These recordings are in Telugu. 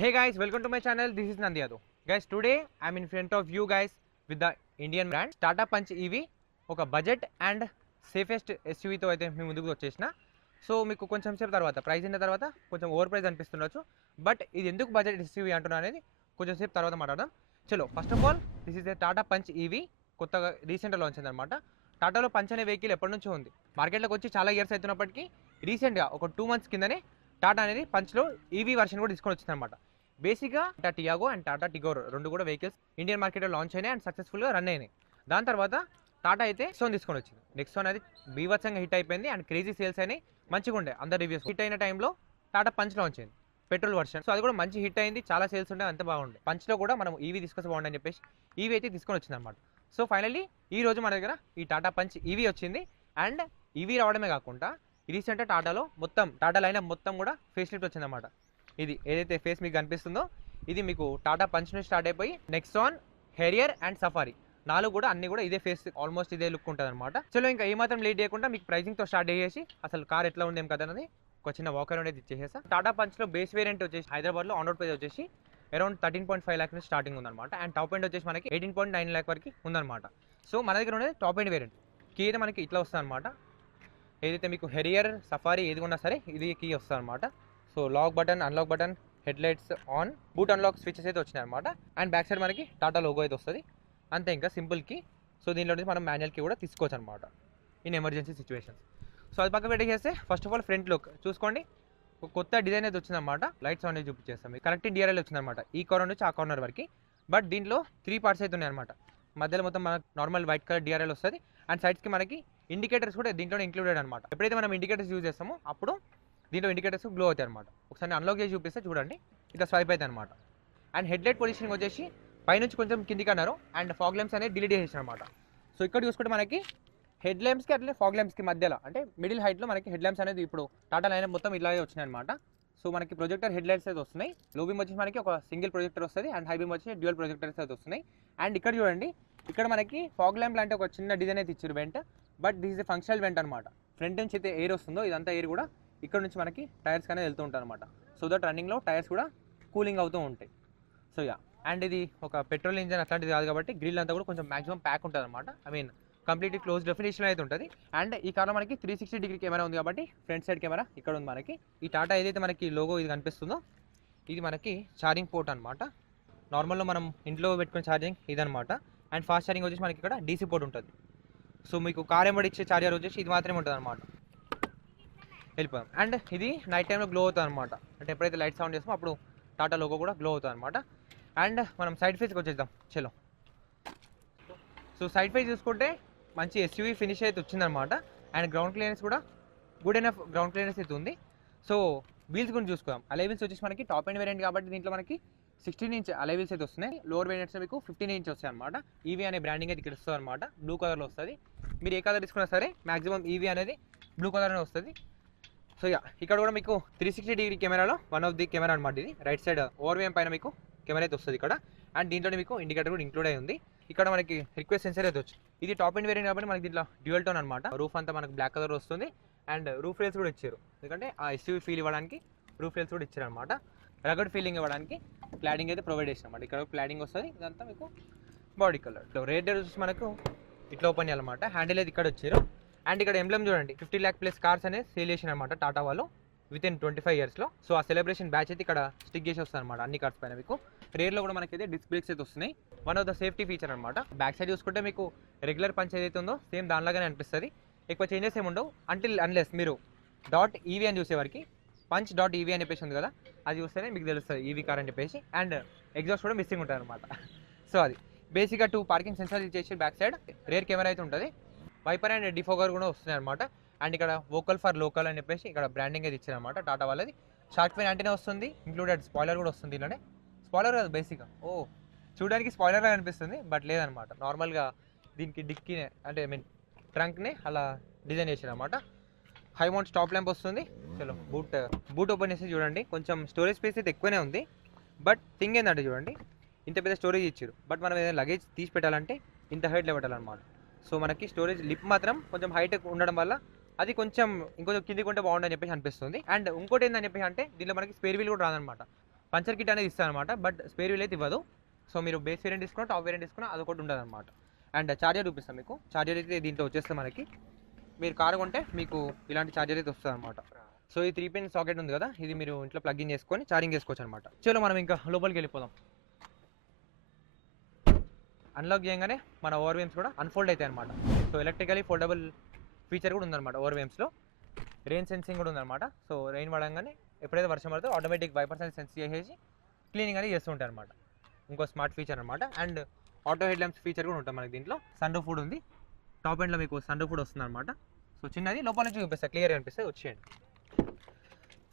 Hey guys, welcome to my channel. This is Nandi Yadav. Guys, today I'm in front of you guys with the Indian brand Tata Punch EV. ఒక బడ్జెట్ అండ్ సేఫెస్ట్ ఎస్యూవీతో అయితే మేము ముందుకు వచ్చేసిన. సో మీకు కొంచెం సేపు తర్వాత ప్రైస్ అయిన తర్వాత కొంచెం ఓవర్ ప్రైస్ అనిపిస్తుండొచ్చు, బట్ ఇది ఎందుకు బడ్జెట్ ఎస్యూవీ అంటున్నా అనేది కొంచెం సేపు తర్వాత మాట్లాడదాం. చలో, first of all this is a Tata Punch EV. కొత్తగా రీసెంట్గా లాంచ్ అయిందనమాట. టాటాలో పంచ్ అనే వెహికల్ ఎప్పటి నుంచో ఉంది, మార్కెట్లోకి వచ్చి చాలా ఇయర్స్ అవుతున్నప్పటికీ రీసెంట్గా ఒక 2 months కిందనే టాటా అనేది పంచ్లో ఈవీ వర్షన్ కూడా తీసుకొని వచ్చిందనమాట. బేసిక్గా టాటా టియాగో అండ్ టాటా టిగోర్ రెండు కూడా వెహికల్స్ ఇండియన్ మార్కెట్లో లాంచ్ అయినాయి అండ్ సక్సెస్ఫుల్గా రన్ అయినాయి. దాని తర్వాత టాటా అయితే నెక్సాన్ తీసుకొని వచ్చింది. నెక్సాన్ అది బీభత్సంగా హిట్ అయిపోయింది అండ్ క్రేజీ సేల్స్ అయినాయి, మంచిగా ఉండే అందరు రివ్యూస్. హిట్ అయిన టైంలో టాటా పంచ్ లాంచ్ అయింది, పెట్రోల్ వర్షన్. సో అది కూడా మంచి హిట్ అయింది, చాలా సేల్స్ ఉండే, అంత బాగుండే. పంచ్లో కూడా మనం ఈవీ తీసుకొస్తే బాగుండని చెప్పేసి ఈవీ అయితే తీసుకొని వచ్చింది అనమాట. సో ఫైనల్లీ ఈ రోజు మన దగ్గర ఈ టాటా పంచ్ ఈవీ వచ్చింది. అండ్ ఈవీ రావడమే కాకుండా రీసెంట్గా టాటాలో మొత్తం టాటా లైన్ మొత్తం కూడా ఫేస్ లిఫ్ట్ వచ్చిందన్నమాట. ఇది ఏదైతే ఫేస్ మీకు కనిపిస్తుందో ఇది మీకు టాటా పంచ్ నుంచి స్టార్ట్ అయిపోయి నెక్సాన్, హెరియర్ అండ్ సఫారీ నాలుగు కూడా అన్ని కూడా ఇదే ఫేస్, ఆల్మోస్ట్ ఇదే లుక్ ఉంటుంది అనమాట. చలో ఇంకా ఏమాత్రం లేట్ చేయకుండా మీకు ప్రైజింగ్తో స్టార్ట్ చేసి అసలు కార్ ఎట్లా ఉండేం కదా అనేది ఒక చిన్న వాకర్ అనేది ఇచ్చేసా. టాటా పంచ్లో బేస్ వేరియంట్ వచ్చేసి హైదరాబాద్లో ఆన్ రోడ్ ప్రైస్ వచ్చేసి అరౌండ్ 13.5 lakh నుంచి స్టార్టింగ్ ఉందన్నమాట. అండ్ టాప్ ఎండ్ వచ్చేసి మనకి 18.9 lakh వరకు ఉందన్నమాట. సో మన దగ్గర ఉండేది టాప్ ఎండ్ వేరియంట్. కీ అయితే మనకి ఇట్లా వస్తుంది అనమాట. ఏదైతే మీకు హెరియర్, సఫారీ ఏది ఉన్నా సరే ఇది కీ వస్తుంది అనమాట. So lock button, unlock button, head lights on, boot unlock switches అయితే వచ్చినాయి అనమాట. అండ్ బ్యాక్ సైడ్ మనకి టాటా లోగో అయితే వస్తుంది, అంతే, ఇంకా సింపుల్ కీ. సో దీనిలో మనం మాన్యువల్ కీ కూడా తీసుకోవచ్చు అనమాట ఇన్ ఎమర్జెన్సీ సిచ్యువేషన్స్. సో అది పక్క పెట్టేస్తే first of all front look చూసుకోండి, ఒక కొత్త డిజైన్ అయితే వచ్చిందన్నమాట. లైట్స్ అనేది చూపించేస్తాం, కనెక్టింగ్ డిఆర్ఎల్ వచ్చిందన్నమాట ఈ కార్నర్ నుంచి ఆ కార్నర్ వరకు. బట్ దీంట్లో 3 parts అయితే ఉన్నాయి అనమాట. మధ్యలో మొత్తం మనకు నార్మల్ వైట్ కలర్ డిఆర్ఎల్ వస్తుంది అండ్ సైడ్స్కి మనకి ఇండికేటర్స్ కూడా దీంట్లో ఇంక్లూడెడ్ అనమాట. ఎప్పుడైతే మనం ఇండికేటర్స్ యూజ్ చేస్తామో అప్పుడు దీంట్లో ఇండికేటర్స్ గ్లో అవుతాయి అనమాట. ఒకసారి అన్లాక్ చేసి చూపిస్తే చూడండి, ఇట్లా స్వైప్ అవుతాయి అనమాట. అండ్ హెడ్ లైట్ పొజిషనింగ్ వచ్చేసి పైనుంచి కొంచెం కిందికి అన్నారు అండ్ ఫాగ్ ల్యాంప్స్ అనేది డిలీట్ చేసేసారు అనమాట. సో ఇక్కడ చూసుకుంటే మనకి హెడ్ ల్యాంప్స్కి అట్లనే ఫాగ్ ల్యాంప్స్కి మధ్యలో అంటే మిడిల్ హైట్లో మనకి హెడ్ ల్యాంప్స్ అనేది ఇప్పుడు టాటా లైన్ మొత్తం ఇలాగే వచ్చినాయి అనమాట. సో మనకి ప్రొజెక్టర్ హెడ్ లైట్స్ అయితే వస్తున్నాయి. లో బీమ్ వచ్చేసి మనకి ఒక సింగిల్ ప్రొజెక్టర్ వస్తుంది అండ్ హై బీమ్ వచ్చి డ్యూయల్ ప్రొజెక్టర్స్ అయితే వస్తున్నాయి. అండ్ ఇక్కడ చూడండి, ఇక్కడ మనకి ఫాగ్ ల్యాంప్ లాంటి ఒక చిన్న డిజైన్ అయితే ఇచ్చారు vent, but this is a functional vent అనమాట. ఫ్రంట్ నుంచి అయితే ఎయిర్ వస్తుందో ఇదంతా ఎయిర్ కూడా ఇక్కడ నుంచి మనకి టైర్స్ అనేది వెళ్తూ ఉంటాయి అనమాట. సో దట్ రన్నింగ్లో టైర్స్ కూడా కూలింగ్ అవుతూ ఉంటాయి. సో యా, అండ్ ఇది ఒక పెట్రోల్ ఇంజన్ అట్లాంటిది కాదు కాబట్టి గ్రిల్ అంతా కూడా కొంచెం మాక్సిమం ప్యాక్ ఉంటుంది అనమాట. I mean completely close definition అయితే ఉంటుంది. అండ్ ఈ కార్లో మనకి 360 degree కెమెరా ఉంది కాబట్టి ఫ్రంట్ సైడ్ కెమెరా ఇక్కడ ఉంది మనకి. ఈ టాటా ఏదైతే మనకి లోగో ఇది కనిపిస్తుందో ఇది మనకి ఛార్జింగ్ పోర్ట్ అనమాట. నార్మల్లో మనం ఇంట్లో పెట్టుకునే ఛార్జింగ్ ఇదనమాట. అండ్ ఫాస్ట్ ఛార్జింగ్ వచ్చేసి మనకి ఇక్కడ డీసీ పోర్ట్ ఉంటుంది. సో మీకు కార్ ఎంబడి ఇచ్చే ఛార్జర్ వచ్చేసి ఇది మాత్రమే ఉంటుంది అనమాట. వెళ్ళిపోయాం. అండ్ ఇది నైట్ టైంలో గ్లో అవుతుంది అనమాట. అంటే ఎప్పుడైతే లైట్ సౌండ్ చేస్తామో అప్పుడు టాటా లోగో కూడా గ్లో అవుతుంది అనమాట. అండ్ మనం సైడ్ ఫేస్కి వచ్చేద్దాం చలో. సో సైడ్ ఫేస్ చూసుకుంటే మంచి ఎస్యూవీ ఫినిష్ అయితే వచ్చిందనమాట. అండ్ గ్రౌండ్ క్లియరెన్స్ కూడా గుడ్ ఎనఫ్ గ్రౌండ్ క్లియరెన్స్ అయితే ఉంది. సో వీల్స్ గురించి చూసుకుందాం. అలై వీల్స్ వచ్చేసి మనకి టాప్ ఎండ్ వేరియంట్ కాబట్టి దీంట్లో మనకి 16 inch అలై వీల్స్ అయితే వస్తున్నాయి. లోవర్ వేరియంట్స్ మీకు 15 inch వస్తాయి అనమాట. ఈవీ అనే బ్రాండింగ్ అయితే ఇక్కడ వస్తుంది అనమాట. బ్లూ కలర్లో వస్తుంది. మీరు ఏ కలర్ తీసుకున్నా సరే మాక్సిమం ఈవీ అనేది బ్లూ కలర్లో వస్తుంది. సో యా, ఇక్కడ కూడా మీకు 360 degree కెమెరాలో వన్ ఆఫ్ ది కెమెరా అనమాట. ఇది రైట్ సైడ్ ఓవర్వేమ్ పైన మీకు కెమెరా అయితే వస్తుంది ఇక్కడ. అండ్ దీంట్లో మీకు ఇండికేటర్ కూడా ఇంక్లూడ్ అయి ఉంది. ఇక్కడ మనకి రిక్వెస్ట్ సెన్సర్ అయితే వచ్చింది. ఇది టాప్ ఎండ్ వేరియంట్ కాబట్టి మనకి దీంట్లో డ్యూయల్ టోన్ అనమాట. రూఫ్ అంతా మనకు బ్లాక్ కలర్ వస్తుంది అండ్ రూఫ్ రేల్స్ కూడా ఇచ్చారు, ఎందుకంటే ఆ ఎస్యూవీ ఫీల్ ఇవ్వడానికి రూఫ్ రేల్స్ కూడా ఇచ్చారు అనమాట. రగడ్ ఫీలింగ్ ఇవ్వడానికి క్లాడింగ్ అయితే ప్రొవైడ్ చేసిన అనమాట. ఇక్కడ క్లాడింగ్ వస్తుంది, ఇదంతా మీకు బాడీ కలర్. రేట్ వచ్చేసి మనకు ఇట్లా ఓపెన్ చేయాలన్నమాట. హ్యాండిల్ అయితే ఇక్కడ వచ్చారు. అండ్ ఇక్కడ ఎంబ్లమ్ చూడండి, 50 lakh plus కార్స్ అనేది సేల్ చేసిన అనమాట టాటా వాళ్ళు వితిన్ 25 yearsలో. సో ఆ సెలబ్రేషన్ బ్యాచ్ అయితే ఇక్కడ స్టిక్ చేసి వస్తుంది అనమాట అన్ని కార్స్ పైన. మీకు రేర్లో కూడా మనకైతే డిస్క్ బ్రేక్స్ అయితే వస్తున్నాయి, one of the safety feature అనమాట. బ్యాక్ సైడ్ చూసుకుంటే మీకు రెగ్యులర్ పంచ్ ఏదైతే ఉందో సేమ్ దానిలాగానే అనిపిస్తుంది, ఎక్కువ చేంజెస్ ఏమి ఉండవు. అన్లెస్ మీరు డాట్ ఈవీ అని చూసేవారికి పంచ్ డాట్ ఈవీ అని చెప్పేసి ఉంది కదా, అది చూస్తేనే మీకు తెలుస్తుంది ఈవీ కార్ అని చెప్పేసి. అండ్ ఎగ్జాస్ట్ కూడా మిస్సింగ్ ఉంటుంది అనమాట. సో అది బేసిక్గా 2 పార్కింగ్ సెన్సార్ ఇచ్చేసి బ్యాక్ సైడ్ రేర్ కెమెరా అయితే ఉంటుంది. వైపర్ అండ్ డిఫోగర్ కూడా వస్తున్నాయి అనమాట. అండ్ ఇక్కడ వోకల్ ఫర్ లోకల్ అని చెప్పేసి ఇక్కడ బ్రాండింగ్ అయితే ఇచ్చారనమాట టాటా వాళ్ళది. షార్క్ ఫిన్ యాంటీనా వస్తుంది, ఇంక్లూడెడ్ స్పాయిలర్ కూడా వస్తుంది. ఇలానే స్పాయిలర్ కాదు బేసిక్గా, చూడడానికి స్పాయిలర్గా అనిపిస్తుంది బట్ లేదనమాట. నార్మల్గా దీనికి డిక్కీనే అంటే ఐ మీన్ ట్రంక్నే అలా డిజైన్ చేశారనమాట. హై మౌంట్ స్టాప్ ల్యాంప్ వస్తుంది. చలో బూట్ ఓపెన్ చేసి చూడండి, కొంచెం స్టోరేజ్ స్పేస్ అయితే ఎక్కువనే ఉంది. బట్ థింగ్ ఏంటంటే చూడండి, ఇంత పెద్ద స్టోరేజ్ ఇచ్చారు, బట్ మనం ఏదైనా లగేజ్ తీసి పెట్టాలంటే ఇంత హైట్లో పెట్టాలన్నమాట. సో మనకి స్టోరేజ్ లిప్ మాత్రం కొంచెం హైట్ ఉండడం వల్ల అది కొంచెం ఇంకొంచెం కిందికి ఉంటే బాగుండని చెప్పేసి అనిపిస్తుంది. అండ్ ఇంకోటి ఏందని చెప్పేసి అంటే దీనిలో మనకి స్పేర్ వీల్ కూడా రాదనమాట. పంచర్ కిట్ అనేది ఇస్తాను అనమాట, బట్ స్పేర్ వీల్ అయితే ఇవ్వదు. సో మీరు బేస్ వేరియంట్ తీసుకున్నా టాప్ వేరియంట్ తీసుకున్నా అదొకటి ఉండదు అనమాట. అండ్ ఛార్జర్ చూపిస్తాం మీకు. ఛార్జర్ అయితే దీంట్లో వచ్చేస్తే మనకి మీరు కారు కొంటే మీకు ఇలాంటి ఛార్జర్ అయితే వస్తుంది అనమాట. సో ఈ 3 పిన్ సాకెట్ ఉంది కదా, ఇది మీరు ఇంట్లో ప్లగ్ ఇన్ చేసుకొని ఛార్జింగ్ చేసుకోవచ్చు అనమాట. చలో మనం ఇంకా లోపలికి వెళ్ళిపోదాం. అన్లాక్ చేయగానే మన ఓవర్ వేమ్స్ కూడా అన్ఫోల్డ్ అవుతాయి అనమాట. సో ఎలక్ట్రికలీ ఫోల్డబుల్ ఫీచర్ కూడా ఉందన్నమాట ఓవర్ వేమ్స్లో. రెయిన్ సెన్సింగ్ కూడా ఉందన్నమాట. సో రెయిన్ పడంగానే ఎప్పుడైతే వర్షం పడుతుందో ఆటోమేటిక్ వైపర్స్ అనేది సెన్స్ చేసేసి క్లీనింగ్ అనేది చేస్తూ ఉంటాయి అనమాట. ఇంకో స్మార్ట్ ఫీచర్ అనమాట. And auto head lamps feature కూడా ఉంటుంది మనకి దీంట్లో. సన్ రూఫ్ కూడా ఉంది. టాప్ ఎండ్లో మీకు సన్ రూఫ్ కూడా వస్తుంది అనమాట. సో చిన్నది లోపల నుంచి చూపిస్తాయి, క్లియర్గా అనిపిస్తుంది. వచ్చేయండి.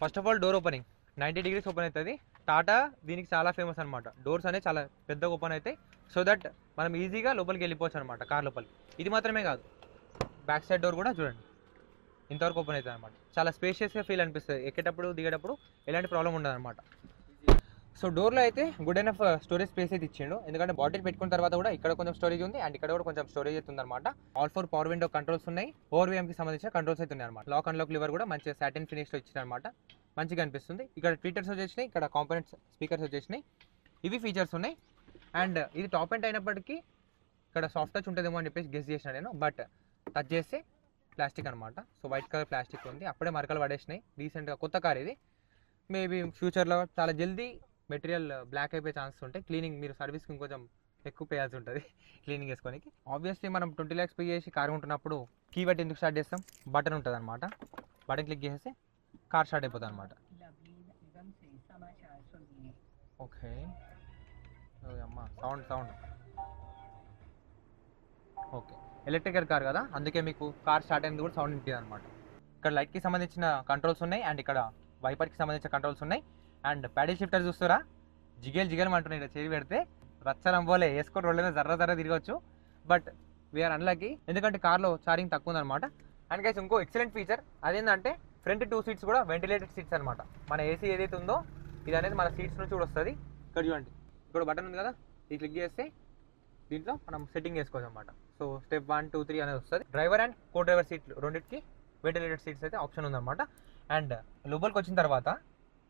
First of all door opening 90 degrees open అవుతుంది. టాటా దీనికి చాలా ఫేమస్ అనమాట. డోర్స్ అనేవి చాలా పెద్దగా ఓపెన్ అవుతాయి, సో దట్ మనం ఈజీగా లోపలికి వెళ్ళిపోవచ్చు అనమాట కార్ లోపలికి. ఇది మాత్రమే కాదు, బ్యాక్ సైడ్ డోర్ కూడా చూడండి ఇంతవరకు ఓపెన్ అవుతుంది అనమాట. చాలా స్పేషియస్గా ఫీల్ అనిపిస్తుంది. ఎక్కేటప్పుడు దిగేటప్పుడు ఎలాంటి ప్రాబ్లం ఉండదు అనమాట. సో డోర్లో అయితే గుడ్ ఎనఫ్ స్టోరేజ్ స్పేస్ అయితే ఇచ్చిండు. ఎందుకంటే బాటిల్ పెట్టుకున్న తర్వాత కూడా ఇక్కడ కొంచెం స్టోరేజ్ ఉంది అండ్ ఇక్కడ కూడా కొంచెం స్టోరేజ్ అయితే ఉందన్నమాట. ఆల్ 4 పవర్ విండో కంట్రోల్స్ ఉన్నాయి. ఓవర్ వేమ్కి సంబంధించిన కంట్రోల్స్ అయితే ఉన్నాయి అనమాట. లాక్ అండ్ లాక్ లివర్ కూడా మంచిగా సాటిన్ ఫినిష్లో ఇచ్చారనమాట. మంచిగా అనిపిస్తుంది. ఇక్కడ ట్వీటర్స్ వచ్చేసినాయి, ఇక్కడ కాంపోనెంట్స్ స్పీకర్స్ వచ్చేసినాయి. ఇవి ఫీచర్స్ ఉన్నాయి. అండ్ ఇది టాప్ ఎండ్ అయినప్పటికీ ఇక్కడ సాఫ్ట్ టచ్ ఉంటుందేమో అని చెప్పేసి గెస్ చేసిన నేను, బట్ టచ్ చేస్తే ప్లాస్టిక్ అనమాట. సో వైట్ కలర్ ప్లాస్టిక్ ఉంది. అప్పుడే మరకలు పడేసినాయి. రీసెంట్గా కొత్త కార్ ఇది. మేబీ ఫ్యూచర్లో చాలా జల్దీ మెటీరియల్ బ్లాక్ అయిపోయే ఛాన్సెస్ ఉంటాయి. క్లీనింగ్ మీరు సర్వీస్కి ఇంకొంచెం ఎక్కువ పేయాల్సి ఉంటుంది క్లీనింగ్ చేసుకోనికి. ఆబ్వియస్లీ మనం 20 lakhs పే చేసి కార్ ఉంటున్నప్పుడు కీ బట్టి ఎందుకు స్టార్ట్ చేస్తాం? బటన్ ఉంటుంది అనమాట. బటన్ క్లిక్ చేస్తే కార్ స్టార్ట్ అయిపోతుంది అనమాట. ఓకే అమ్మా సౌండ్ ఓకే. ఎలక్ట్రికల్ కార్ కదా, అందుకే మీకు కార్ స్టార్ట్ అయింది కూడా సౌండ్ ఉంటుంది అనమాట. ఇక్కడ లైట్కి సంబంధించిన కంట్రోల్స్ ఉన్నాయి అండ్ ఇక్కడ వైపర్కి సంబంధించిన కంట్రోల్స్ ఉన్నాయి. అండ్ ప్యాడిల్ షిఫ్టర్ చూస్తారా, జిగేల్ అంటున్నాయి. ఇక్కడ చేయి పెడితే రచ్చలం పోలే వేసుకొని రోడ్ల మీద జర్ర తిరగచ్చు. బట్ వీఆర్ అన్లకి, ఎందుకంటే కార్లో ఛార్జింగ్ తక్కువ ఉందన్నమాట. అండ్ గైస్ ఇంకో ఎక్సలెంట్ ఫీచర్ అదేంటంటే ఫ్రంట్ 2 సీట్స్ కూడా వెంటిలేటెడ్ సీట్స్ అనమాట. మన ఏసీ ఏదైతే ఉందో ఇది అనేది మన సీట్స్ నుంచి కూడా వస్తుంది. ఇక్కడ చూడండి, ఇక్కడ బటన్ ఉంది కదా, ఇది క్లిక్ చేస్తే దీంట్లో మనం సెట్టింగ్ చేసుకోవచ్చు అనమాట. సో స్టెప్ 1, 2, 3 అనేది వస్తుంది. డ్రైవర్ అండ్ కో డ్రైవర్ సీట్లు రెండింటికి వెంటిలేటెడ్ సీట్స్ అయితే ఆప్షన్ ఉందన్నమాట. అండ్ లోపలికి వచ్చిన తర్వాత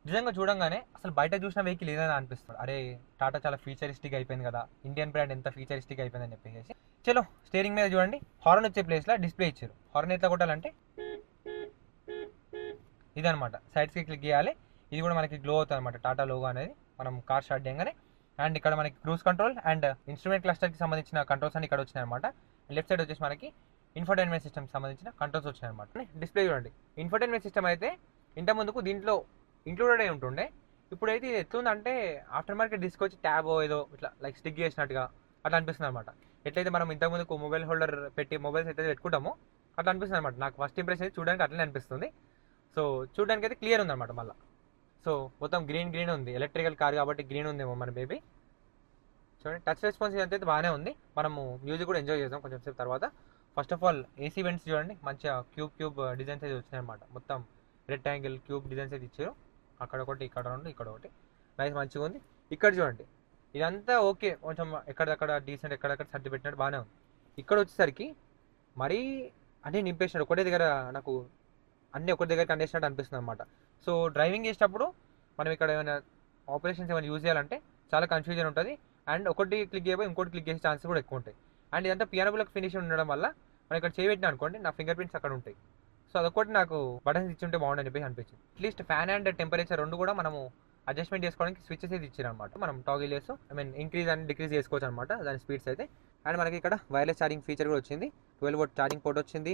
నిజంగా చూడంగానే అసలు బయట చూసిన వెహికల్ ఏదైనా అనిపిస్తుంది. అరే టాటా చాలా ఫ్యూచరిస్టిక్ అయిపోయింది కదా, ఇండియన్ బ్రాండ్ ఎంత ఫ్యూచరిస్టిక్ అయిపోయిందని చెప్పేసి. చలో స్టీరింగ్ మీద చూడండి, హార్న్ వచ్చే ప్లేస్లో డిస్ప్లే ఇచ్చారు. హార్న్ ఎట్లా కొట్టాలంటే ఇదనమాట, సైడ్స్కి క్లిక్ చేయాలి. ఇది కూడా మనకి గ్లో అవుతుంది అనమాట, టాటా లోగో అనేది మనం కార్ స్టార్ట్ చేయగానే. అండ్ ఇక్కడ మనకి క్రూజ్ కంట్రోల్ అండ్ ఇన్స్ట్రుమెంట్ క్లస్టర్కి సంబంధించిన కంట్రోల్స్ అన్ని ఇక్కడ వచ్చినాయి అనమాట. లెఫ్ట్ సైడ్ వచ్చేసి మనకి ఇన్ఫర్టైన్మెంట్ సిస్టమ్ సంబంధించిన కంట్రోల్స్ వచ్చినాయి అనమాట. డిస్ప్లే చూడండి, ఇన్ఫర్టైన్మెంట్ సిస్టమ్ అయితే ఇంత ముందుకు దీంట్లో ఇంక్లూడెడ్ అయి ఉంటుండే. ఇప్పుడైతే ఇది ఎట్లుందంటే ఆఫ్టర్ మార్కెట్ తీసుకొచ్చి ట్యాబ్ ఏదో ఇట్లా లైక్ స్టిక్ చేసినట్టుగా అట్లా అనిపిస్తుంది అనమాట. ఎట్లయితే మనం ఇంతకుముందుకు మొబైల్ హోల్డర్ పెట్టి మొబైల్స్ అయితే పెట్టుకుంటామో అట్లా అనిపిస్తుంది అనమాట. నాకు ఫస్ట్ ఇంప్రెషన్ అయితే చూడడానికి అట్లనే అనిపిస్తుంది. సో చూడడానికి అయితే క్లియర్ ఉందన్నమాట. మళ్ళీ సో మొత్తం గ్రీన్ ఉంది, ఎలక్ట్రికల్ కార్ కాబట్టి గ్రీన్ ఉందేమో మన బేబీ. చూడండి టచ్ రెస్పాన్స్ అయితే బాగానే ఉంది. మనము మ్యూజిక్ కూడా ఎంజాయ్ చేద్దాం కొంచెం సేపు తర్వాత. First of all AC vents చూడండి, మంచిగా క్యూబ్ డిజైన్స్ అయితే వచ్చినాయి అనమాట. మొత్తం రెక్టాంగిల్ క్యూబ్ డిజైన్స్ అయితే ఇచ్చారు. అక్కడ ఒకటి, ఇక్కడ రెండు, ఇక్కడ ఒకటి, నైస్ మంచిగా ఉంది. ఇక్కడ చూడండి ఇదంతా ఓకే, కొంచెం ఎక్కడక్కడ డీసెంట్, ఎక్కడక్కడ సర్ది పెట్టినట్టు బాగానే ఉంది. ఇక్కడ వచ్చేసరికి మరీ అన్నీ నింపేసినాడు ఒకటే దగ్గర. నాకు అన్నీ ఒకటి దగ్గర కండేసినట్టు అనిపిస్తుంది అనమాట. సో డ్రైవింగ్ చేసేటప్పుడు మనం ఇక్కడ ఏమైనా ఆపరేషన్స్ ఏమైనా యూజ్ చేయాలంటే చాలా కన్ఫ్యూజన్ ఉంటుంది. అండ్ ఒకటి క్లిక్ చేయబోయి ఇంకోటి క్లిక్ చేసే ఛాన్సెస్ కూడా ఎక్కువ ఉంటాయి. అండ్ ఇదంతా పియానోబుల్ ఫినిషింగ్ ఉండడం వల్ల మనం ఇక్కడ చేయబెట్టినా అనుకోండి, నా ఫింగర్ ప్రింట్స్ అక్కడ ఉంటాయి. సో అదొకటి నాకు బటన్స్ ఇచ్చుంటే బాగుండని చెప్పేసి అనిపించింది. అట్లీస్ట్ ఫ్యాన్ అండ్ టెంపరేచర్ రెండు కూడా మనము అడ్జస్ట్మెంట్ చేసుకోవడానికి స్విచెస్ అయితే ఇచ్చారు అనమాట. మనం టాగిల్ చేస్తూ ఇంక్రీజ్ అండ్ డిక్రీజ్ చేసుకోవచ్చు అనమాట దాని స్పీడ్స్ అయితే. అండ్ మనకి ఇక్కడ వైర్లెస్ ఛార్జింగ్ ఫీచర్ కూడా వచ్చింది. 12 volt ఛార్జింగ్ పోర్ట్ వచ్చింది.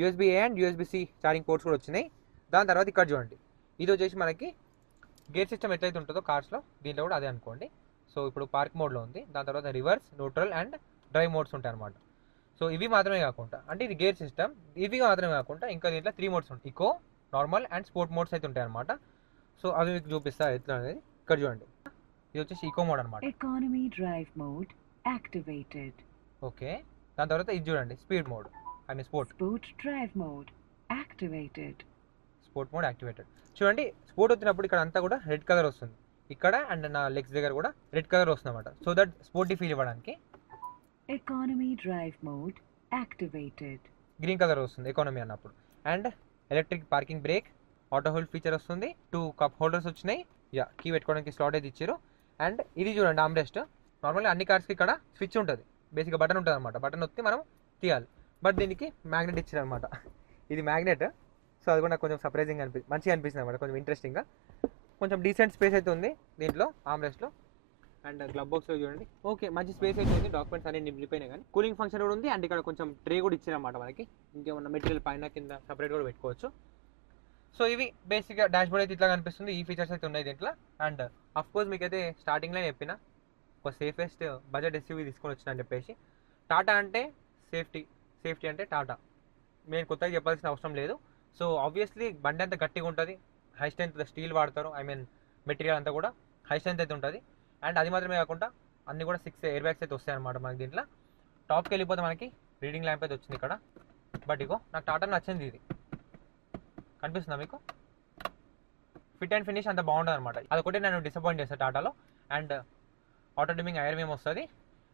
USB-A and USB-C charging ports కూడా వచ్చినాయి. దాని తర్వాత ఇక్కడ చూడండి, ఇది వచ్చేసి మనకి గేర్ సిస్టమ్ ఎట్లయితే ఉంటుందో కార్స్లో దీంట్లో కూడా అదే అనుకోండి. సో ఇప్పుడు పార్క్ మోడ్లో ఉంది. దాని తర్వాత reverse, neutral and drive modes ఉంటాయి అనమాట. సో ఇవి మాత్రమే కాకుండా, అంటే ఇది గేర్ సిస్టమ్, ఇవి మాత్రమే కాకుండా ఇంకా దీంట్లో 3 మోడ్స్ ఉంటాయి. ఇకో, నార్మల్ అండ్ స్పోర్ట్ మోడ్స్ అయితే ఉంటాయి అనమాట. సో అవి మీకు చూపిస్తా ఎట్లా అనేది. ఇక్కడ చూడండి, ఇది వచ్చేసి ఇకో మోడ్ అనమాట. Economy drive mode activated. Okay, దాని తర్వాత ఇది చూడండి speed mode and sport drive mode activated. Sport mode activated. చూడండి స్పోర్ట్ వచ్చినప్పుడు ఇక్కడ అంతా కూడా రెడ్ కలర్ వస్తుంది. ఇక్కడ అండ్ నా లెగ్స్ దగ్గర కూడా రెడ్ కలర్ వస్తుంది అనమాట. సో దట్ స్పోర్టీ ఫీల్ ఇవ్వడానికి. Economy drive mode activated. Green colour వస్తుంది ఎకానమీ అన్నప్పుడు. And electric parking break, auto hold feature వస్తుంది. 2 కప్ హోల్డర్స్ వచ్చినాయి. యా కీ పెట్టుకోవడానికి స్లాట్ అయితే ఇచ్చారు. అండ్ ఇది చూడండి ఆమ్రెస్ట్. నార్మల్గా అన్ని కార్స్కి ఇక్కడ స్విచ్ ఉంటుంది, బేసిక్గా బటన్ ఉంటుంది అనమాట. బటన్ వస్తే మనం తీయాలి. బట్ దీనికి మ్యాగ్నెట్ ఇచ్చారు అనమాట. ఇది మ్యాగ్నెట్. సో అది కూడా నాకు కొంచెం సర్ప్రైజింగ్ మంచిగా అనిపిస్తుంది అనమాట, కొంచెం ఇంట్రెస్టింగ్గా. కొంచెం డీసెంట్ స్పేస్ అయితే ఉంది దీంట్లో ఆమ్రెస్ట్లో. అండ్ గ్లవ్ బాక్స్ చూడండి, ఓకే మంచి స్పేస్ అయితే ఉంది. డాక్యుమెంట్స్ అన్ని నిండిపోయినాయి, కానీ కూలింగ్ ఫంక్షన్ కూడా ఉంది. అండ్ ఇక్కడ కొంచెం ట్రే కూడా ఇచ్చారన్నమాట మనకి, ఇంకేమన్నా మెటీరియల్ పైన కింద సపరేట్ కూడా పెట్టుకోవచ్చు. సో ఇవి బేసిక్గా డాష్ బోర్డ్ అయితే ఇట్లా కనిపిస్తుంది. ఈ ఫీచర్స్ అయితే ఉన్నాయి దీంట్లో. అండ్ అఫ్ కోర్స్ మీకు అయితే స్టార్టింగ్లో చెప్పిన ఒక సేఫెస్ట్ బడ్జెట్ ఎస్యూవీ తీసుకొని వచ్చిన అని చెప్పేసి. టాటా అంటే సేఫ్టీ అంటే టాటా. నేను కొత్తగా చెప్పాల్సిన అవసరం లేదు. సో ఆబ్వియస్లీ బండి అంతా గట్టిగా ఉంటుంది, హై స్ట్రెంత్ స్టీల్ వాడతారు. ఐ మీన్ మెటీరియల్ అంతా కూడా హై స్ట్రెంత్ అయితే ఉంటుంది. అండ్ అది మాత్రమే కాకుండా అన్ని కూడా 6 ఎయిర్ బ్యాగ్స్ అయితే వస్తాయి అనమాట మనకి దీంట్లో. టాప్కి వెళ్ళిపోతే మనకి రీడింగ్ ల్యాంప్ అయితే వచ్చింది ఇక్కడ. బట్ ఇగో నాకు టాటా నచ్చింది, ఇది కనిపిస్తుందా మీకు? ఫిట్ అండ్ ఫినిష్ అంత బాగుంటుంది అనమాట. అదొకటి నేను డిసప్పాయింట్ చేస్తాను టాటాలో. అండ్ ఆటో డిమ్మింగ్ ఐఆర్ వేమ్ వస్తుంది.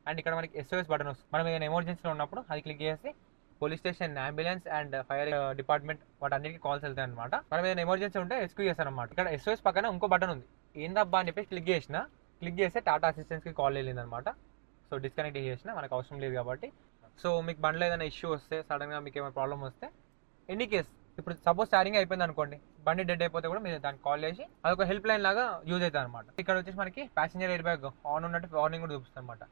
అండ్ ఇక్కడ మనకి ఎస్ఓఎస్ బటన్ వస్తుంది. మనం ఏదైనా ఎమర్జెన్సీలో ఉన్నప్పుడు అది క్లిక్ చేసి police station, ambulance and fire department వాటన్నిటికీ కాల్స్ వెళ్తాయి అనమాట. మనం ఏదైనా ఎమర్జెన్సీ ఉంటే రెస్క్యూ చేస్తాను అనమాట. ఇక్కడ ఎస్ఓఎస్ పక్కన ఇంకో బటన్ ఉంది, ఏందబ్బా అని చెప్పేసి క్లిక్ చేస్తే టాటా అసిస్టెన్స్కి కాల్ వెళ్ళింది అనమాట. సో డిస్కనెక్ట్ చేసిన, మనకు అవసరం లేదు కాబట్టి. సో మీకు బండిలో ఏదైనా ఇష్యూ వస్తే, సడన్గా మీకు ఏమైనా ప్రాబ్లమ్ వస్తే, ఎనీ కేస్ ఇప్పుడు సపోజ్ స్టారింగ్ అయిపోయింది అనుకోండి, బండి డెడ్ అయిపోతే కూడా మీరు దానికి కాల్ చేసి అదొక హెల్ప్ లైన్ లాగా యూజ్ అవుతుంది అనమాట. ఇక్కడ వచ్చేసి మనకి ప్యాసింజర్ ఎయిర్ బ్యాగ్ ఆన్ ఉన్నట్టు వార్నింగ్ కూడా చూపిస్తుంది అనమాట.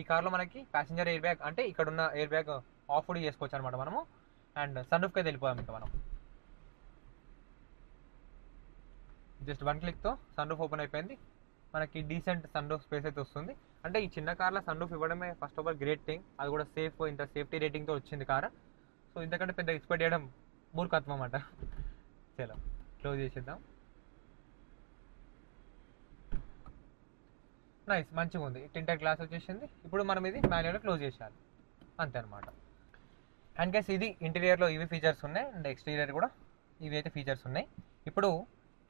ఈ కార్లో మనకి ప్యాసింజర్ ఎయిర్ బ్యాగ్ అంటే ఇక్కడ ఉన్న ఎయిర్ బ్యాగ్ ఆఫ్ కూడా చేసుకోవచ్చు అనమాట మనము. అండ్ సన్ రూఫ్కి అయితే వెళ్ళిపోదాం ఇంకా మనం. జస్ట్ 1 క్లిక్తో సన్ రూఫ్ ఓపెన్ అయిపోయింది. మనకి డీసెంట్ సన్ రూఫ్ స్పేస్ అయితే వస్తుంది. అంటే ఈ చిన్న కార్లో సన్ రూఫ్ ఇవ్వడమే first of all great thing. అది కూడా ఇంత సేఫ్టీ రేటింగ్తో వచ్చింది కార్. సో ఇంతకంటే పెద్ద ఎక్స్పెక్ట్ చేయడం మూర్ఖత్వం అన్నమాట. చలో క్లోజ్ చేసేద్దాం. నైస్, మంచిగా ఉంది. టింటెడ్ గ్లాస్ వచ్చేసింది. ఇప్పుడు మనం ఇది మాన్యువల్గా క్లోజ్ చేసేయాలి, అంతే అనమాట. అండ్ గైస్ ఇది ఇంటీరియర్లో ఇవి ఫీచర్స్ ఉన్నాయి. అండ్ ఎక్స్టీరియర్ కూడా ఇవి అయితే ఫీచర్స్ ఉన్నాయి. ఇప్పుడు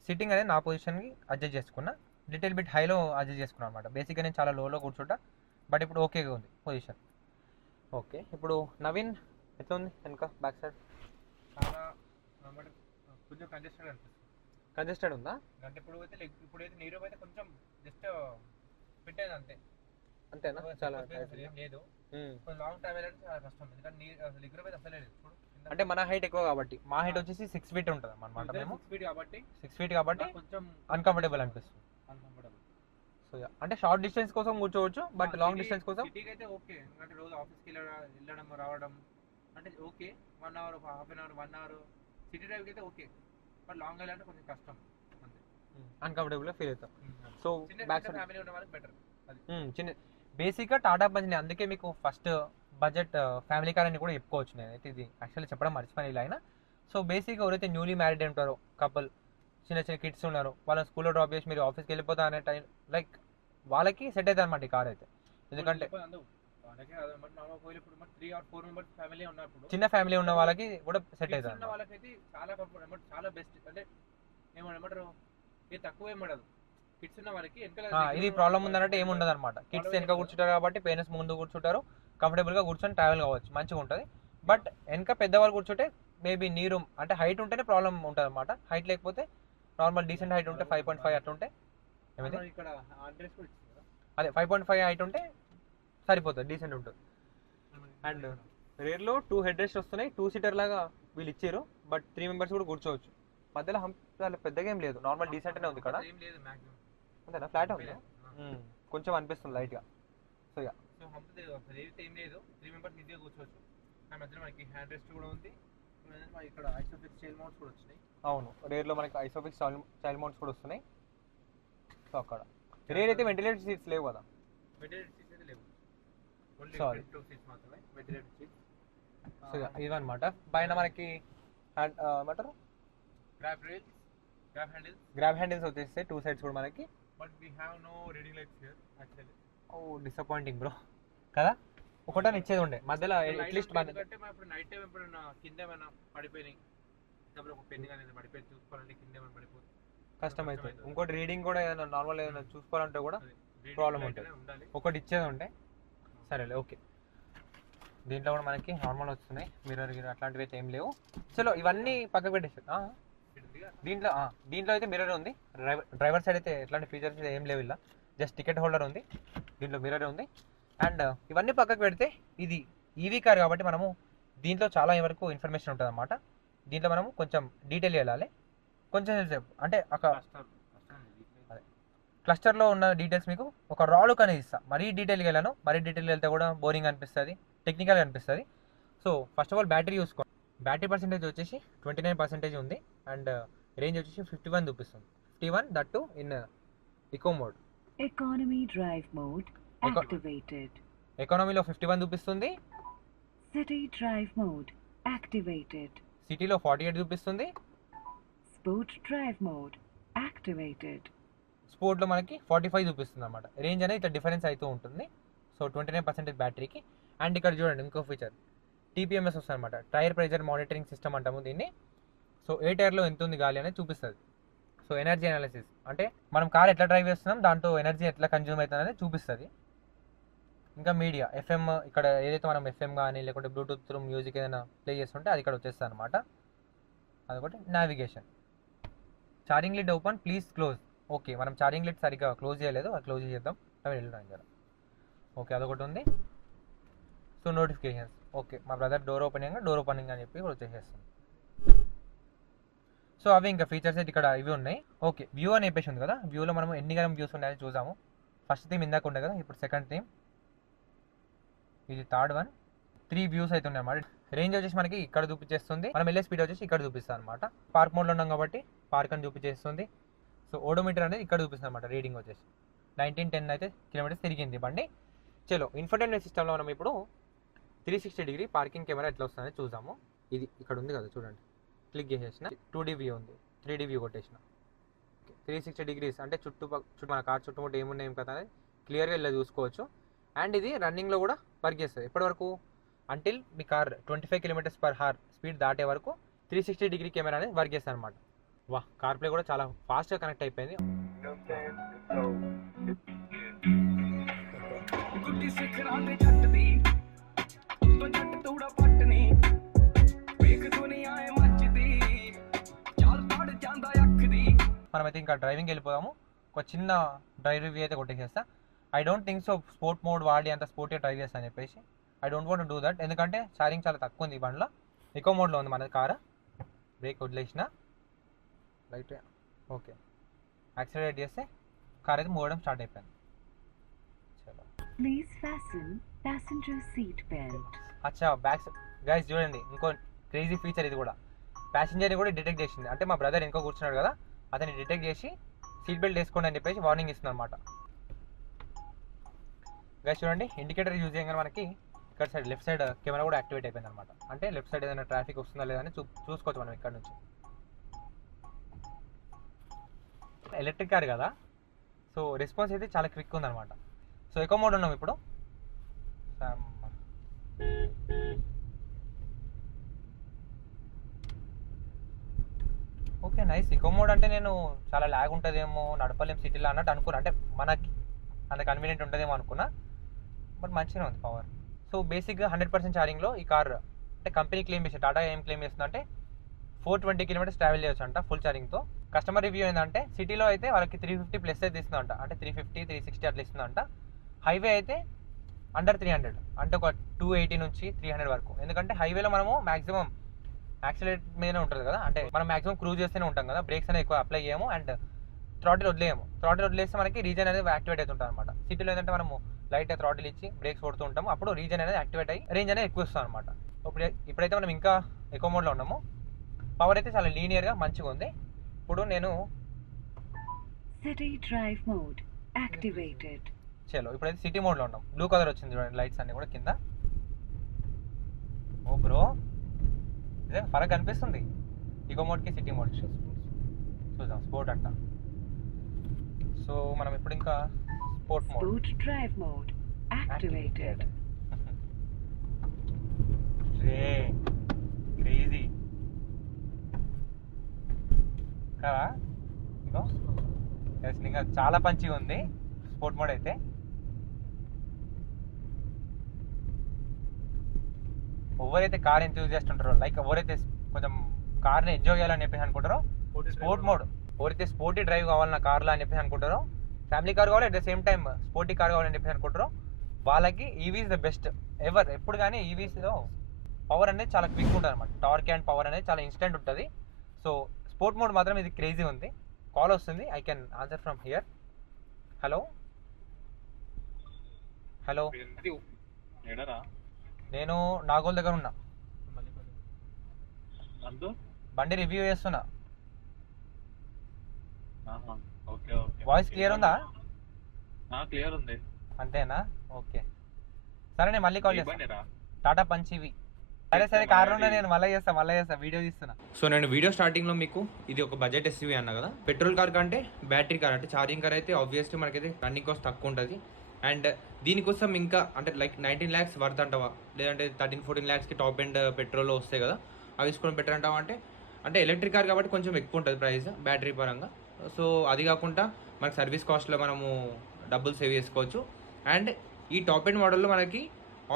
సిట్టింగ్ అనేది నా పొజిషన్కి అడ్జస్ట్ చేసుకున్నా, లిటిల్ బిట్ హైలో అడ్జస్ట్ చేసుకున్నాను అనమాట. బేసిక్గా నేను చాలా లోలో కూర్చుంటా, బట్ ఇప్పుడు ఓకేగా ఉంది పొజిషన్. ఓకే, ఇప్పుడు నవీన్ ఎట్లా ఉంది వెనక బ్యాక్ సైడ్? చాలా కొంచెం కంజెస్టెడ్ అనిపిస్తుంది. కంజెస్టెడ్ ఉందా? అంటే ఇప్పుడైతే నీరు అయితే కొంచెం జస్ట్ ఫిట్ అయింది అంతే. అంతేనా? చాలా ఏం లేదు. కొంచెం లాంగ్ ట్రావెల్ అంటే చాలా కష్టం, ఎందుకంటే నీరు అసలు ఎగురు అయితే అసలే లేదు. ఇప్పుడు అంటే మన హైట్ ఎక్కువ కాబట్టి, మా హైట్ వచ్చేసి 6 ఫీట్ ఉంటుంది అనమాట. మేము 6 ఫీట్ కాబట్టి కొంచెం అన్కంఫర్టబుల్ అనిపిస్తుంది. అన్కంఫర్టబుల్. సో అంటే షార్ట్ డిస్టెన్స్ కోసం కూర్చోవచ్చు, బట్ లాంగ్ డిస్టెన్స్ కోసం సిటీకి అయితే ఓకే. ఎందుకంటే రోజు ఆఫీస్కి వెళ్ళడం రావడం అంటే okay. 1 hour, half an hour, 1 hour city డ్రైవ్కి అయితే ఓకే. బట్ లాంగ్ వెళ్ళాలంటే కొంచెం కష్టం, అంతే. అన్కంఫర్టబుల్గా ఫీల్ అవుతాం. సో చిన్న బ్యాక్ ఫ్యామిలీ ఉన్న వాళ్ళకి బెటర్. చిన్న బేసిక్గా టాటా పంచ్ అందుకే మీకు ఫస్ట్ బడ్జెట్ ఫ్యామిలీ కార్ అని కూడా చెప్పుకోవచ్చు. నేనైతే ఇది యాక్చువల్లీ చెప్పడం మర్చిపోయిన ఇలా అయినా. సో బేసిక్గా ఎవరైతే న్యూలీ మ్యారీడ్ ఉంటారో కపుల్, చిన్న కిడ్స్ ఉన్నారు, వాళ్ళని స్కూల్లో డ్రాప్ చేసి మీరు ఆఫీస్కి వెళ్ళిపోతా అనే టైం లైక్ వాళ్ళకి సెట్ అవుతుంది అనమాట ఈ కార్ అయితే. ఎందుకంటే చిన్న ఫ్యామిలీ ఉన్న వాళ్ళకి కూడా సెట్ అవుతుంది. వాళ్ళకైతే చాలా కంఫర్ట్, చాలా బెస్ట్. అంటే ఏమంటారు, ఏ తక్కువ ఏమడదు. కిడ్స్ ఉన్న వాళ్ళకి ఇది ప్రాబ్లం ఉందన్నట్టు ఏమి ఉండదు అనమాట. కిడ్స్ వెనక కూర్చుంటారు కాబట్టి పేరెంట్స్ ముందు కూర్చుంటారు, కంఫర్టబుల్గా కూర్చొని ట్రావెల్ కావచ్చు, మంచిగా ఉంటుంది. బట్ వెనక పెద్దవాళ్ళు కూర్చుంటే మేబీ నీరు అంటే హైట్ ఉంటేనే ప్రాబ్లం ఉంటుంది అనమాట. హైట్ లేకపోతే నార్మల్ డీసెంట్ హైట్ ఉంటే 5.5 అట్లా ఉంటే ఇక్కడ అదే 5.5 హైట్ ఉంటే సరిపోతుంది, డీసెంట్ ఉంటుంది. అండ్ రేర్లో 2 హెడ్ రెస్ట్ వస్తున్నాయి, 2 సీటర్ లాగా వీళ్ళు ఇచ్చారు. బట్ 3 మెంబర్స్ కూడా కూర్చోవచ్చు. మధ్యలో హంప్ పెద్దగా ఏం లేదు, నార్మల్ డీసెంట్నే ఉంది ఇక్కడ. అంతేనా? ఫ్లాట్ ఉంది, కొంచెం అనిపిస్తుంది లైట్గా. సో యా, సో హంప్ ఏం లేదు, 3 మెంబర్స్ ఈజీగా కూర్చోవచ్చు. ఆ మధ్యలో మనకి హ్యాండ్ రెస్ట్ కూడా ఉంది. ఇక్కడ ఐసోఫిక్స్ చైల్డ్ మౌంట్స్ కూడా వచ్చినాయి. అవును, రేర్లో మనకి ఐసోఫిక్స్ చైల్డ్ మౌంట్స్ కూడా వస్తున్నాయి. సో అక్కడ రేర్ అయితే వెంటిలేటెడ్ సీట్స్ లేవు కదా? వెంటిలేటెడ్ సీట్స్ అయితే లేవు, ఓన్లీ సారీ 2 సీట్స్ మాత్రమే వెంటిలేటెడ్ సీట్స్. సో ఇవన్నమాట. పైన మనకి ఏమంటారు, గ్రాబ్ హ్యాండిల్స్ వచ్చేస్తాయి 2 సైడ్స్ కూడా మనకి. But we have no reading lights here actually. Oh disappointing bro కదా. ఒకటని ఇచ్చేది ఉండే మధ్యలో అట్లీస్ట్. ఎందుకంటే ఇప్పుడు నైట్ టైం ఎప్పుడైనా కింద ఏమైనా పడిపోయినాయి, డబ్బులు ఒక పెన్ కానీ పడిపోయి చూసుకోవాలంటే కింద ఏమైనా పడిపోతుంది, కష్టం అవుతుంది. ఇంకోటి రీడింగ్ కూడా ఏదైనా నార్మల్ ఏదైనా చూసుకోవాలంటే కూడా ప్రాబ్లం ఉంటుంది. ఉండాలి. ఒకటి ఇచ్చేది ఉంటే సరేలే, ఓకే. దీంట్లో కూడా మనకి నార్మల్ వస్తున్నాయి, మిర్రర్ అట్లాంటివి అయితే ఏం లేవు. చలో ఇవన్నీ పక్కకు పెట్టేసి దీంట్లో అయితే మిర్రర్ ఉంది. డ్రైవర్ సైడ్ అయితే ఎట్లాంటి ఫీచర్స్ ఏం లేవు, ఇలా జస్ట్ టికెట్ హోల్డర్ ఉంది, దీంట్లో మిర్రర్ ఉంది. అండ్ ఇవన్నీ పక్కకు పెడితే ఇది ఈవీ కార్ కాబట్టి మనము దీంట్లో చాలా వరకు ఇన్ఫర్మేషన్ ఉంటుంది అన్నమాట. దీంట్లో మనము కొంచెం డీటెయిల్ వెళ్ళాలి, కొంచెం సేపు అంటే ఒక క్లస్టర్లో ఉన్న డీటెయిల్స్ మీకు ఒక రాలుక్ అనేది ఇస్తాను. మరీ డీటెయిల్గా వెళ్ళాను, మరీ డీటెయిల్గా వెళ్తే కూడా బోరింగ్ అనిపిస్తుంది, టెక్నికల్గా అనిపిస్తుంది. So first of all battery చూసుకోండి. బ్యాటరీ పర్సెంటేజ్ వచ్చేసి 29% ఉంది అండ్ రేంజ్ వచ్చేసి 51 చూపిస్తుంది. 51 that to in echo mode. Economy drive mode activated. ఎకానమీలో 51 చూపిస్తుంది, City drive mode activated. సిటీలో 48 చూపిస్తుంది, Sport drive mode activated. స్పోర్ట్లో మనకి 45 చూపిస్తుంది అనమాట. రేంజ్ అనేది ఇట్లా డిఫరెన్స్ అవుతూ ఉంటుంది. సో 29% బ్యాటరీకి. అండ్ ఇక్కడ చూడండి ఇంకో ఫీచర్, టీపీఎంఎస్ వస్తుంది అనమాట, టైర్ ప్రెజర్ మానిటరింగ్ సిస్టమ్ అంటాము దీన్ని. సో ఏ టైర్లో ఎంత ఉంది గాలి అనేది చూపిస్తుంది. సో ఎనర్జీ అనాలిసిస్ అంటే మనం కార్ ఎట్లా డ్రైవ్ చేస్తున్నాం, దాంట్లో ఎనర్జీ ఎట్లా కన్జ్యూమ్ అవుతుంది అనేది చూపిస్తుంది. ఇంకా మీడియా ఎఫ్ఎం, ఇక్కడ ఏదైతే మనం ఎఫ్ఎం కానీ లేకుంటే బ్లూటూత్ త్రూ మ్యూజిక్ ఏదైనా ప్లే చేస్తుంటే అది ఇక్కడ వచ్చేస్తుంది అనమాట. అదొకటి. Navigation, charging lid open please close. Okay, మనం ఛార్జింగ్ లిడ్ సరిగ్గా క్లోజ్ చేయలేదు, అది క్లోజ్ చేద్దాం. అవి వెళ్ళడం కదా. ఓకే, అదొకటి ఉంది. సో నోటిఫికేషన్స్, ఓకే మా బ్రదర్ డోర్ ఓపెనింగ్ అని చెప్పి కూడా వచ్చేసేస్తుంది. సో అవి ఇంకా ఫీచర్స్ అయితే ఇక్కడ ఇవి ఉన్నాయి. ఓకే, వ్యూ అని చెప్పేసి ఉంది కదా, వ్యూలో మనం ఎన్ని గణం వ్యూస్ ఉన్నాయని చూసాము. ఫస్ట్ థీమ్ ఇందాక ఉండే కదా, ఇప్పుడు సెకండ్ థీమ్, ఇది థర్డ్ వన్. 3 వ్యూస్ అయితే ఉన్నాయి అన్నమాట. రేంజ్ వచ్చేసి మనకి ఇక్కడ చూపించేస్తుంది, మనం వెళ్ళే స్పీడ్ వచ్చేసి ఇక్కడ చూపిస్తుంది అనమాట. పార్క్ మోడ్లో ఉన్నాం కాబట్టి పార్క్ అని చూపించేస్తుంది. సో ఓడోమీటర్ అనేది ఇక్కడ చూపిస్తుంది అనమాట, రీడింగ్ వచ్చేసి 1910 అయితే కిలోమీటర్స్ తిరిగింది బండి. చలో ఇన్ఫర్టైన్మెంట్ సిస్టంలో మనం ఇప్పుడు 360 డిగ్రీ పార్కింగ్ కెమెరా ఎట్లా వస్తుందని చూసాము. ఇది ఇక్కడ ఉంది కదా చూడండి, క్లిక్ చేసేసిన 2D వ్యూ ఉంది, 3D వ్యూ కొట్టేసిన. 360 డిగ్రీస్ అంటే మన కార్ చుట్టుముట్టు ఏమున్నాయి ఏం కదా అనేది క్లియర్గా ఇలా చూసుకోవచ్చు. అండ్ ఇది రన్నింగ్లో కూడా వర్క్ చేస్తుంది. ఎప్పటి వరకు, అంటిల్ మీ కార్ 25 km/h స్పీడ్ దాటే వరకు 360 డిగ్రీ కెమెరా అనేది వర్క్ చేస్తుంది అనమాట. వా, కార్ ప్లే కూడా చాలా ఫాస్ట్గా కనెక్ట్ అయిపోయింది. మనమైతే ఇంకా డ్రైవింగ్ వెళ్ళిపోదాము. ఒక చిన్న డ్రైవ్ రివ్యూ అయితే కొట్టేసేస్తా. I don't think so sport mode వాడి అంత స్పోర్ట్గా డ్రైవ్ చేస్తాను అని చెప్పేసి. I don't want do that, ఎందుకంటే ఛార్జింగ్ చాలా తక్కువ ఉంది ఈ బండిలో. ఎకో మోడ్లో ఉంది మన కార్. బ్రేక్ వదిలేసిన, రైట్, ఓకే, యాక్సిలరేట్ చేస్తే కార్ అయితే మూవడం స్టార్ట్ అయిపోయింది. చలో, Please fasten passenger seat belt. అచ్చా బ్యాక్ గైస్ చూడండి, ఇంకో క్రేజీ ఫీచర్ ఇది కూడా. ప్యాసింజర్ని కూడా డిటెక్ట్ చేసింది, అంటే మా బ్రదర్ ఇంకో కూర్చున్నాడు కదా, అతన్ని డిటెక్ట్ చేసి సీట్ బెల్ట్ వేసుకోండి అని చెప్పేసి వార్నింగ్ ఇస్తుంది అనమాట. గైస్ చూడండి, ఇండికేటర్ యూజ్ చేయగానే మనకి ఇక్కడ సైడ్ లెఫ్ట్ సైడ్ కెమెరా కూడా యాక్టివేట్ అయిపోయింది అనమాట. అంటే లెఫ్ట్ సైడ్ ఏదైనా ట్రాఫిక్ వస్తుందా లేదా అని చూసుకోవచ్చు మనం ఇక్కడ నుంచి. ఎలక్ట్రిక్ కార్ కదా, సో రెస్పాన్స్ అయితే చాలా క్విక్ ఉందన్నమాట. సో ఎకో మోడ్ ఉన్నాం ఇప్పుడు. Okay nice. ఎకో మోడ్ అంటే నేను చాలా ల్యాగ్ ఉంటుందేమో, నడపలేం సిటీలో అన్నట్టు అనుకున్నా, అంటే మనకి అంత కన్వీనియంట్ ఉంటుందేమో అనుకున్నా, బట్ మంచిగా ఉంది పవర్. సో బేసిక్గా 100% ఛార్జింగ్లో ఈ కార్ అంటే కంపెనీ క్లెయిమ్ చేసి, టాటా ఏం క్లెయిమ్ చేస్తుందంటే 420 km ట్రావెల్ చేయొచ్చు అంట ఫుల్ ఛార్జింగ్తో. కస్టమర్ రివ్యూ ఏంటంటే సిటీలో అయితే వాళ్ళకి 350+ అయితే ఇస్తుందంట, అంటే 350, 360 అట్లా ఇస్తుందంట. హైవే అయితే అండర్ 300, అంటే ఒక 280 నుంచి 300 వరకు. ఎందుకంటే హైవేలో మనము మాక్సిమం యాక్సిలేట్ మీదనే ఉంటుంది కదా, అంటే మనం మాక్సిమం క్రూజ్ చేస్తూనే ఉంటాం కదా, బ్రేక్స్ అనేది ఎక్కువ అప్లై చేయము అండ్ థ్రాటిల్ వదిలేయము. థ్రాటిల్ వదిలేస్తే మనకి రీజన్ అనేది యాక్టివేట్ అవుతుంటుంది అనమాట. సిటీలో ఏంటంటే మనము లైట్ థ్రాటిల్ ఇచ్చి బ్రేక్స్ కొడుతూ ఉంటాము, అప్పుడు రీజన్ అనేది యాక్టివేట్ అయ్యి రేంజ్ అనేది ఎక్కువ వస్తుంది అనమాట. ఇప్పుడైతే మనం ఇంకా ఎకో మోడ్లో ఉన్నాము. పవర్ అయితే చాలా లీనియర్గా మంచిగా ఉంది. ఇప్పుడు నేను City drive mode activated. చలో ఇప్పుడైతే సిటీ మోడ్లో ఉన్నాం. బ్లూ కలర్ వచ్చింది చూడండి, లైట్స్ అన్ని కూడా కింద. ఓ బ్రో, ఇదే ఫరక్ అనిపిస్తుంది ఎకో మోడ్కి సిటీ మోడ్. చూద్దాం స్పోర్ట్ అంట. సో మనం ఇప్పుడు ఇంకా sport mode. Sport drive mode activated. రే క్రేజీ కదా, ఇగో ఇంకా చాలా పంచిగా ఉంది స్పోర్ట్ మోడ్ అయితే. ఎవరైతే కార్ ఎంతూజియాస్ట్ ఉంటారో, లైక్ ఎవరైతే కొంచెం కార్ని ఎంజాయ్ చేయాలని చెప్పేసి అనుకుంటారో స్పోర్ట్ మోడ్. ఎవరైతే స్పోర్టీ డ్రైవ్ కావాలి నా కార్లో అని చెప్పేసి అనుకుంటారో, ఫ్యామిలీ కార్ కావాలి at the same time sporty car కావాలని చెప్పేసి అనుకుంటారో, వాళ్ళకి ఈవీస్ ద బెస్ట్ ఎవర్. ఎప్పుడు కానీ ఈవీస్లో పవర్ అనేది చాలా క్విక్ ఉంటుంది అనమాట. టార్క్ అండ్ పవర్ అనేది చాలా ఇన్స్టెంట్ ఉంటుంది. సో స్పోర్ట్ మోడ్ మాత్రం ఇది క్రేజీ ఉంది. కాల్ వస్తుంది, I can answer from here. Hello hello, నేను నాగోల్ దగ్గర ఉన్నా, బండి రివ్యూ చేస్తున్నా. వాయిస్ క్లియర్ ఉందా? క్లియర్ ఉంది. అంతేనా? ఓకే సరే, నేను మళ్ళీ కాల్ చేస్తాను. టాటా పంచ్ ఇవి. సరే కార్లోనే నేను మళ్ళీ చేస్తా వీడియో తీస్తున్నా. సో నేను వీడియో స్టార్టింగ్లో మీకు ఇది ఒక బడ్జెట్ ఎస్యూవీ అన్నా కదా. పెట్రోల్ కార్ కంటే బ్యాటరీ కార్ అంటే ఛార్జింగ్ కార్ అయితే ఆబ్వియస్లీ మనకైతే రన్నింగ్ కాస్ట్ తక్కువ ఉంటుంది. అండ్ దీనికోసం ఇంకా అంటే లైక్ 19 lakhs వర్త్ అంటావా, లేదంటే 13-14 lakhsకి టాప్ ఎండ్ పెట్రోల్లో వస్తాయి కదా, అవి తీసుకొని బెటర్ అంటావా అంటే ఎలక్ట్రిక్ కార్ కాబట్టి కొంచెం ఎక్కువ ఉంటుంది ప్రైస్ బ్యాటరీ పరంగా. సో అది కాకుండా మనకి సర్వీస్ కాస్ట్లో మనము డబ్బులు సేవ్ చేసుకోవచ్చు. అండ్ ఈ టాప్ ఎండ్ మోడల్లో మనకి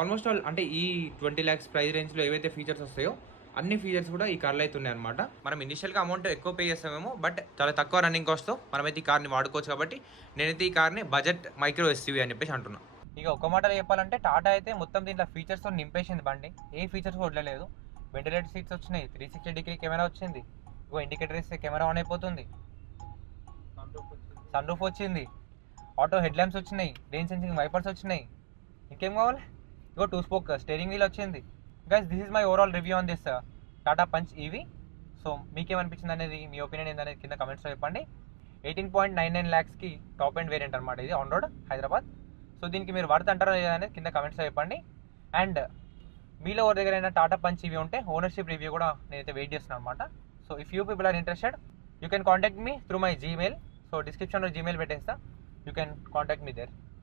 ఆల్మోస్ట్ ఆల్ అంటే ఈ 20 lakhs ప్రైస్ రేంజ్లో ఏవైతే ఫీచర్స్ వస్తాయో అన్ని ఫీచర్స్ కూడా ఈ కార్లో అయితే ఉన్నాయి అనమాట. మనం ఇనిషియల్గా అమౌంట్ ఎక్కువ పే చేస్తామేమో, బట్ చాలా తక్కువ రన్నింగ్ కాస్ట్తో మనమైతే ఈ కార్ని వాడుకోవచ్చు. కాబట్టి నేనైతే ఈ కార్ని బడ్జెట్ మైక్రో ఎస్యూవీ అని చెప్పేసి అంటున్నాను. ఇక ఒక మాటలో చెప్పాలంటే టాటా అయితే మొత్తం దీంట్లో ఫీచర్స్తో నింపేసింది బండి. ఏ ఫీచర్స్ వదలలేదు. వెంటిలేటర్ సీట్స్ వచ్చినాయి, 360 కెమెరా వచ్చింది, ఇంకో ఇండికేటర్ ఇస్తే కెమెరా ఆన్ అయిపోతుంది, సన్ రూఫ్ వచ్చింది, ఆటో హెడ్ ల్యాంప్స్ వచ్చినాయి, రెయిన్ సెన్సింగ్ వైపర్స్ వచ్చినాయి, ఇంకేం కావాలి, ఇంకో 2 spoke స్టీరింగ్ వీల్ వచ్చింది. Guys this is my overall review on this Tata Punch EV. So మీకేమనిపించింది అనేది, మీ ఒపీనియన్ ఏందనేది కింద కమెంట్స్లో చెప్పండి. 18.99 lakhsకి టాప్ ఎండ్ వేరియంట్ అనమాట ఇది, ఆన్ రోడ్ హైదరాబాద్. సో దీనికి మీరు వర్త్ అంటారో లేదా అనేది కింద కమెంట్స్లో చెప్పండి. అండ్ మీలో ఎవరి దగ్గర అయినా టాటా పంచ్ ఈవీ ఉంటే ఓనర్షిప్ రివ్యూ కూడా నేనైతే వెయిట్ చేస్తున్నాను అనమాట. So if you people are interested you can contact me through my Gmail. సో డిస్క్రిప్షన్లో జీమెయిల్ పెట్టేస్తా, you can contact me there.